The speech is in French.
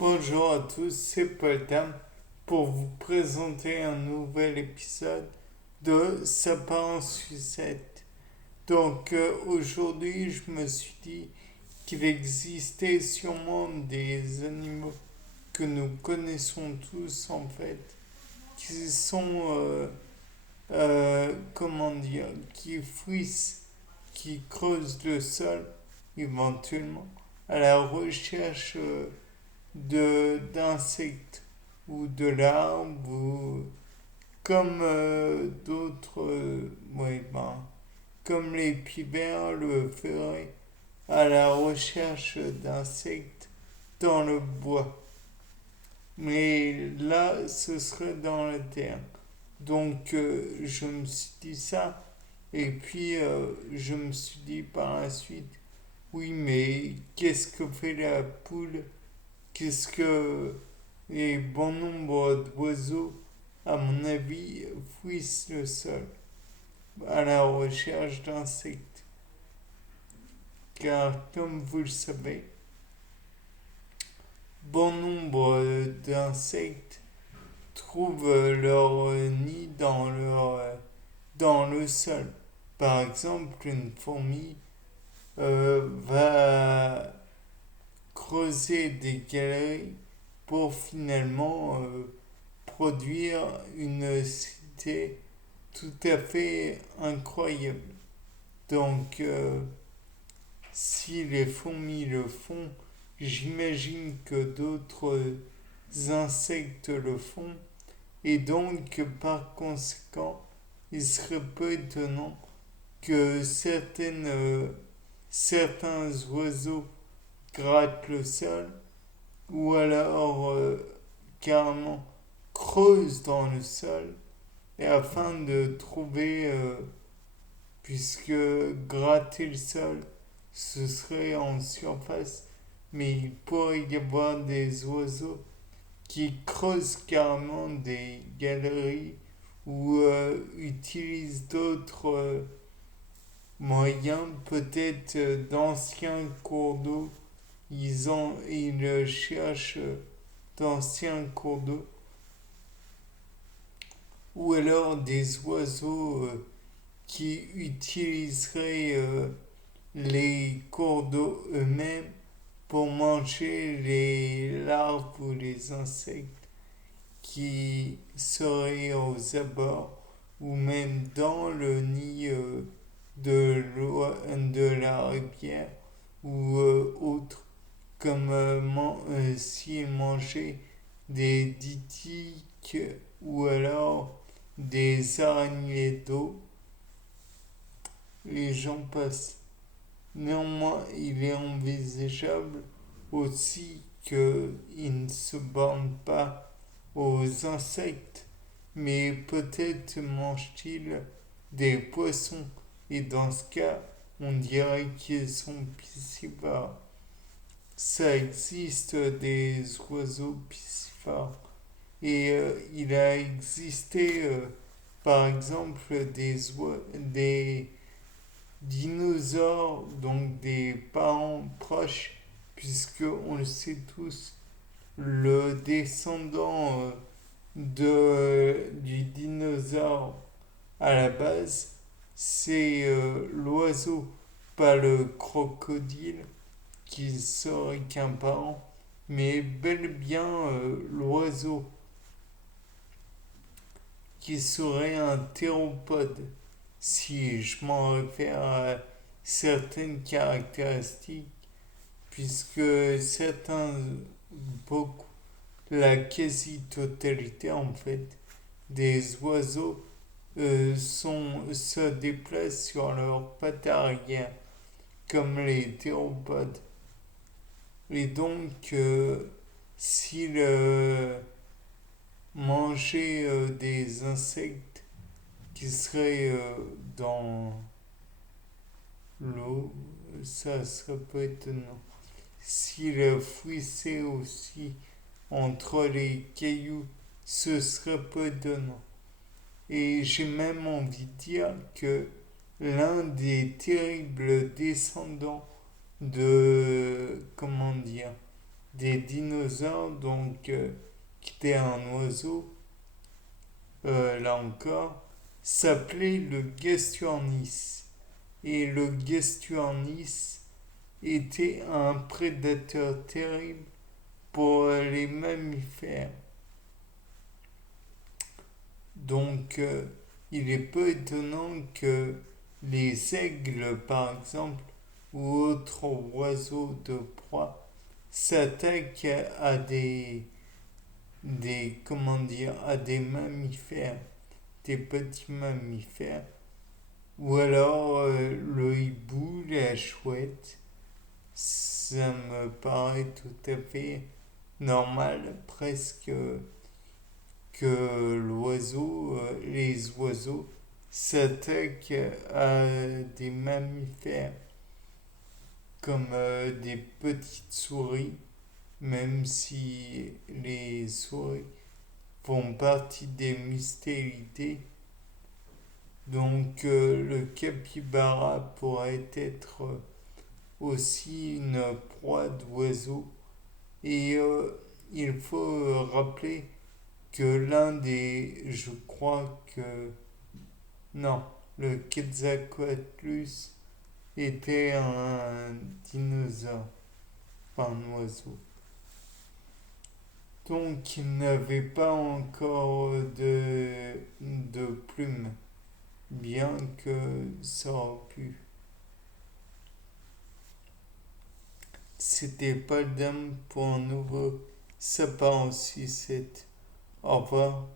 Bonjour à tous, c'est Paul Tam pour vous présenter un nouvel épisode de Sapin en sucette. Aujourd'hui, je me suis dit qu'il existait sûrement des animaux que nous connaissons tous en fait, qui sont, comment dire, qui fouissent, qui creusent le sol éventuellement à la recherche d'insectes ou de larves ou comme d'autres, ouais, ben, comme les pivers le feraient à la recherche d'insectes dans le bois. Mais là, ce serait dans la terre. Je me suis dit ça. Et puis, je me suis dit par la suite, oui, mais qu'est-ce que fait la poule? Qu'est-ce que les bon nombre d'oiseaux, à mon avis, fouissent le sol à la recherche d'insectes? Car, comme vous le savez, bon nombre d'insectes trouvent leur nid dans le sol. Par exemple, une fourmi va creuser des galeries pour finalement produire une cité tout à fait incroyable. Donc, si les fourmis le font, j'imagine que d'autres insectes le font. Et donc, par conséquent, il serait peu étonnant que certains oiseaux grattent le sol ou alors carrément creusent dans le sol et afin de trouver, puisque gratter le sol, ce serait en surface, mais il pourrait y avoir des oiseaux qui creusent carrément des galeries ou utilisent d'autres moyens, peut-être d'anciens cours d'eau. Ils cherchent d'anciens cours d'eau ou alors des oiseaux qui utiliseraient les cours d'eau eux-mêmes pour manger les larves ou les insectes qui seraient aux abords ou même dans le nid de la rivière ou autre, comme s'ils mangeaient des ditiques ou alors des araignées d'eau, les gens passent. Néanmoins, il est envisageable aussi qu'ils ne se bornent pas aux insectes, mais peut-être mangent-ils des poissons, et dans ce cas, on dirait qu'ils sont piscivores. Ça existe des oiseaux piscivores, et il a existé par exemple des dinosaures, donc des parents proches, puisque on le sait tous, le descendant du dinosaure à la base, c'est l'oiseau, pas le crocodile, qui serait qu'un parent, mais bel et bien l'oiseau, qui serait un théropode, si je m'en réfère à certaines caractéristiques, puisque beaucoup, la quasi-totalité en fait, des oiseaux se déplacent sur leurs pattes arrière, comme les théropodes. Et donc, s'ils mangeaient des insectes qui seraient dans l'eau, ça serait peu étonnant. S'ils fouissaient aussi entre les cailloux, ce serait peu étonnant. Et j'ai même envie de dire que l'un des terribles descendants de, comment dire, des dinosaures, donc qui était un oiseau, là encore, s'appelait le Gestuornis. Et le Gestuornis était un prédateur terrible pour les mammifères. Donc, il est peu étonnant que les aigles, par exemple, ou autres oiseaux de proie, s'attaquent à comment dire, à des mammifères, des petits mammifères, ou alors le hibou, la chouette. Ça me paraît tout à fait normal, presque, que les oiseaux s'attaquent à des mammifères comme des petites souris, même si les souris font partie des mustélidés. Donc le capybara pourrait être aussi une proie d'oiseau. Et il faut rappeler que je crois que, non, le Quetzalcoatlus était un dinosaure, pas un oiseau. Donc il n'avait pas encore de plumes, bien que ça aurait pu. C'était pas le dame pour un nouveau sapin en sucette. Au revoir.